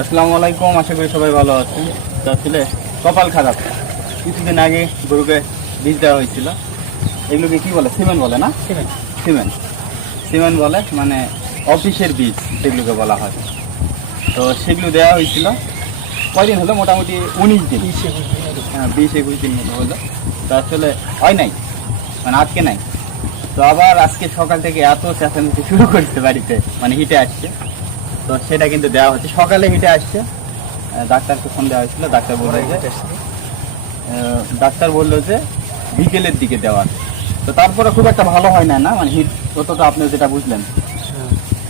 আসসালামু আলাইকুম, আশা করি সবাই ভালো আছেন। তো আসলে কপাল খারাপ, কিছুদিন আগে গরুকে বীজ দেওয়া হয়েছিল। এগুলোকে কি বলে? সিমেন্ট বলে না? সিমেন্ট সিমেন্ট বলে, মানে অফিসের বীজ যেগুলোকে বলা হয়। তো সেগুলো দেওয়া হয়েছিল। কয়দিন হলো? মোটামুটি 19 দিন, হ্যাঁ 20-21 দিন মতো হলো। তো আসলে হয় নাই, মানে আজকে নাই। তো আবার আজকে সকাল থেকে এত চেঁচামেচি শুরু করছে বাড়িতে, মানে হিটে আসছে। তো সেটা কিন্তু দেওয়া হচ্ছে, সকালে হিটে আসছে। ডাক্তারকে ফোন দেওয়া হয়েছিল, ডাক্তার বললো যে বিকেলের দিকে দেওয়ার। তো তারপরে খুব একটা ভালো হয় না, মানে হিট অতটা আপনি যেটা বুঝলেন,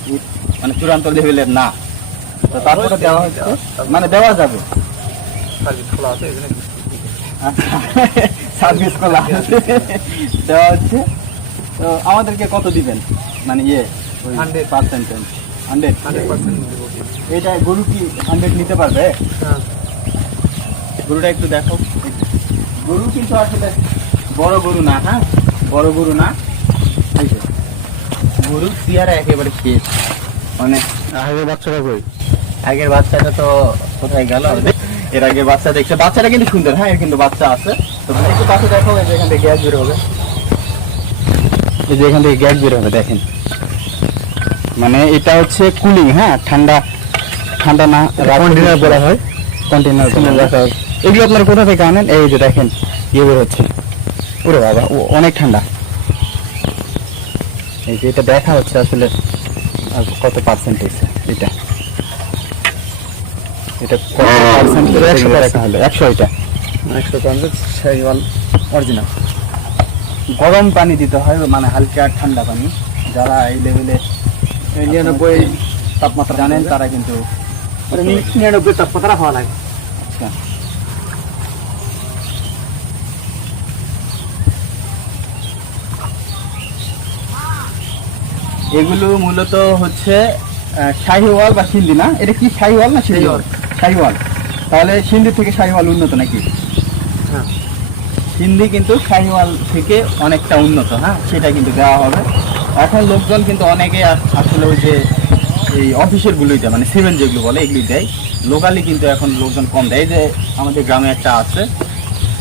হিট মানে চূড়ান্ত লেভেলের না। তো তারপরে দেওয়া হচ্ছে, মানে দেওয়া যাবে। সার্ভিস খোলা আছে, দেওয়া হচ্ছে। তো আমাদেরকে কত দিবেন? মানে 100%। এটা গরু কি 100 নিতে পারবে? গরুটা একটু দেখো। গরু কিন্তু আসলে বড় গরু না, হ্যাঁ বড় গরু না। গরু চেহারা একেবারে শেষ, মানে আগের বাচ্চাটা কই? আগের বাচ্চাটা তো কোথায় গেল? এর আগে বাচ্চা দেখছে, বাচ্চাটা কিন্তু সুন্দর, হ্যাঁ এর কিন্তু বাচ্চা আছে। তো একটু পাশে দেখো, এই যে এখান থেকে গ্যাস বের হবে, এই যে এখান থেকে গ্যাস বের হবে, দেখেন। মানে এটা হচ্ছে কুলিং, হ্যাঁ ঠান্ডা ঠান্ডা না, কন্টেনার বলা হয়, কন্টেনার রাখা হয়। এগুলো আপনারা কোথা থেকে আনেন? এই যে দেখেন ইয়ে বের হচ্ছে, ওরে বাবা অনেক ঠান্ডা। এই যে এটা দেখা হচ্ছে আসলে কত পার্সেন্টেজ, এটা এটা কত পার্সেন্ট? 100 এটা 100% অরিজিনাল। গরম পানি দিতে হয়, মানে হালকা ঠান্ডা পানি। যারা এই লেভেলে 99 তাপমাত্রা জানেন তারা কিন্তু 99 তাপমাত্রা হওয়া লাগে। আচ্ছা, এগুলো মূলত হচ্ছে শাহিওয়াল বা সিন্ধি না? এটা কি শাহিওয়াল না সিন্ধি? শাহিওয়াল। তাহলে সিন্ধি থেকে শাহিওয়াল উন্নত নাকি? হ্যাঁ, সিন্ধি কিন্তু শাহিওয়াল থেকে অনেকটা উন্নত, হ্যাঁ সেটা কিন্তু দেওয়া হবে। এখন লোকজন কিন্তু অনেকে আসলে ওই যে এই অফিসের গুলোইটা, মানে সিমেন্ট যেগুলো বলে এগুলি দেয়। লোকালি কিন্তু এখন লোকজন কম দেয়। যে আমাদের গ্রামে একটা আছে,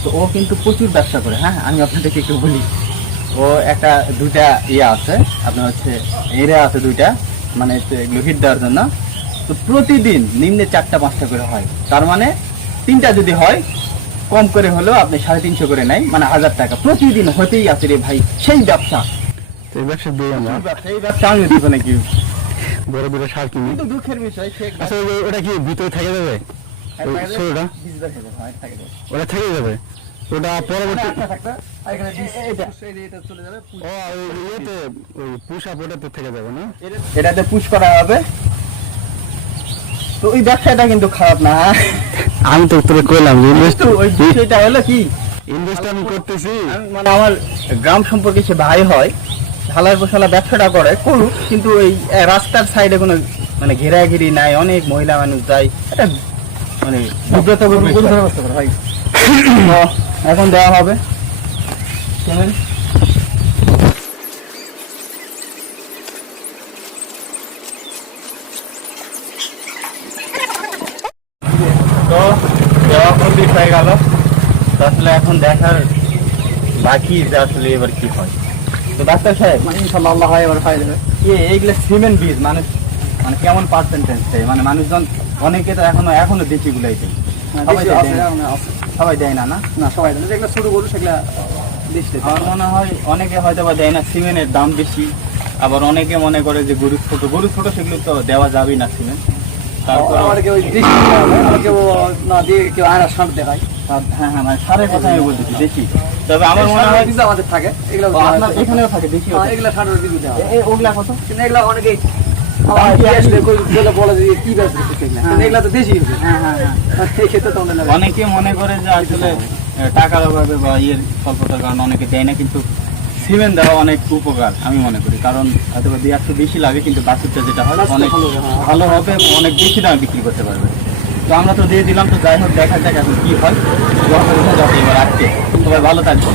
তো ও কিন্তু প্রচুর ব্যবসা করে। হ্যাঁ আমি আপনাদেরকে একটু বলি, ও একটা দুইটা ইয়ে আছে, আপনার হচ্ছে এরিয়া আছে দুইটা, মানে এগুলো হিট দেওয়ার জন্য। তো প্রতিদিন নিম্নে 4টা-5টা করে হয়। তার মানে 3টা যদি হয়, কম করে হলেও আপনি 350 করে নেয়, মানে 1000 টাকা প্রতিদিন হতেই আছে রে ভাই। সেই ব্যবসা, এই ব্যবসা আমি দিব নাকি? বড় বড় সার কিনি, কিন্তু দুঃখের বিষয় ওটা কি ভিতরে থেকে যাবে? ওটা থেকে যাবে, ওটা পরবর্তী থেকে যাবে না, এটাতে পুশ করা হবে। তো ওই ব্যবসাটা কিন্তু খারাপ না। আমি তো তোরে কইলাম ওই বিষয়টা হলো কি, ইনভেস্ট আমি করতেছি, মানে আমার গ্রাম সম্পর্কে সে ভাই হয়, ঢালাই পোশালা ব্যবসাটা করে, করুক, কিন্তু ওই রাস্তার সাইডে কোনো মানে ঘেরাঘিরি নাই, অনেক মহিলা মানুষ যায়, এটা মানে ভাই। এখন দেওয়া হবে তো দেওয়া কমপ্লিট হয়ে গেল। তো আসলে এখন দেখার বাকি যে আসলে এবার কি হয়। তো ডাক্তার সাহেব, মানে ইনশাআল্লাহ আল্লাহ হয় এবার হয় দেবে। এইগুলো সিমেন্ট বীজ মানুষ মানে কেমন পার্সেন্টেজ দেয়? মানে মানুষজন অনেকে তো এখনো দেশি গুলাই দেয়, সবাই দেয় না? না সবাই দেয় না, যেগুলো ছোট গরু সেগুলা দেশি। আমার মনে হয় অনেকে হয়তো বা দেয় না, সিমেন্টের দাম বেশি। আবার অনেকে মনে করে যে গরু ছোট সেগুলো তো দেওয়া যাবেই না সিমেন্ট। তারপর হ্যাঁ হ্যাঁ, মানে সারের কথা আমি বলতেছি দেশি। তবে আমার মনে হয় আমাদের থাকে, এগুলো এখানেও থাকে দেশি, এগুলো সারের বীজ দেওয়া হয়। ওগুলা কত? এগুলো অনেকেই অনেকে মনে করে যে আসলে টাকার অভাবে বা স্বল্পতার কারণে অনেকে দেয় না, কিন্তু সিমেন্ট দেওয়া অনেক উপকার আমি মনে করি। কারণ হয়তো দিয়ে একটু বেশি লাগে, কিন্তু বাছুরটা যেটা হয় অনেক ভালো হবে, অনেক বেশি দামে বিক্রি করতে পারবে। তো আমরা তো দিয়ে দিলাম। তো যাই হোক, দেখা যাক এখন কি হয়। যাতে এবার আসছে, সবাই ভালো থাকবে।